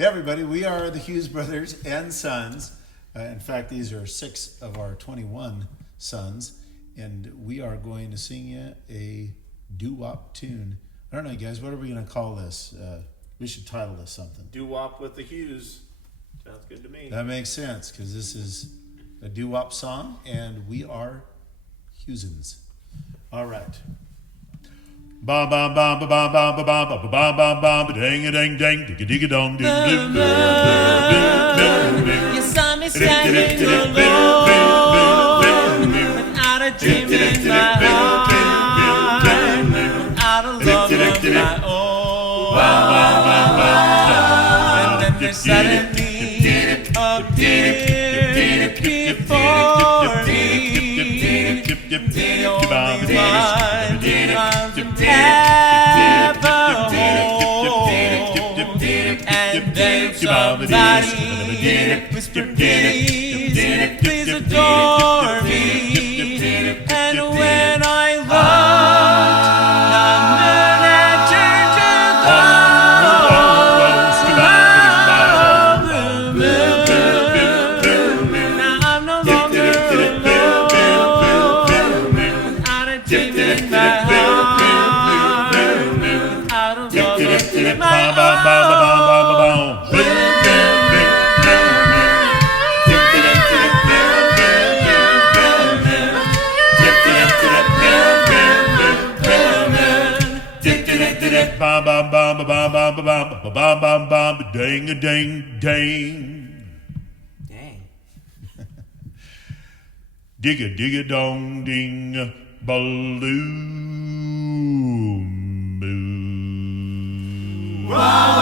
Hey everybody, we are the Hughes brothers and sons. In fact, these are 6 of our 21 sons, and we are going to sing you a doo-wop tune. I don't know, guys, what are we going to call this? We should title this something. Doo-wop with the Hughes. Sounds good to me. That makes sense, because this is a doo-wop song, and we are Hughesans. All right. Ba ba ba ba ba ba ba ba ba ba ba ba ba dang a dang dang digga digga dong ding ding ding. You saw me standing alone, without a dream in my heart, without a love of my own. And then there suddenly appeared before me the only one I've ever hold. And then somebody whispered, please adore me. And when I looked, the moon had turned to gold. Now I'm no longer alone, without a dream in my heart, without a love of my Ba ba ba ba ba ba ba ba ba ba ba ba dang a dang dang. Dang. Digga digga dong ding balloon. Wow.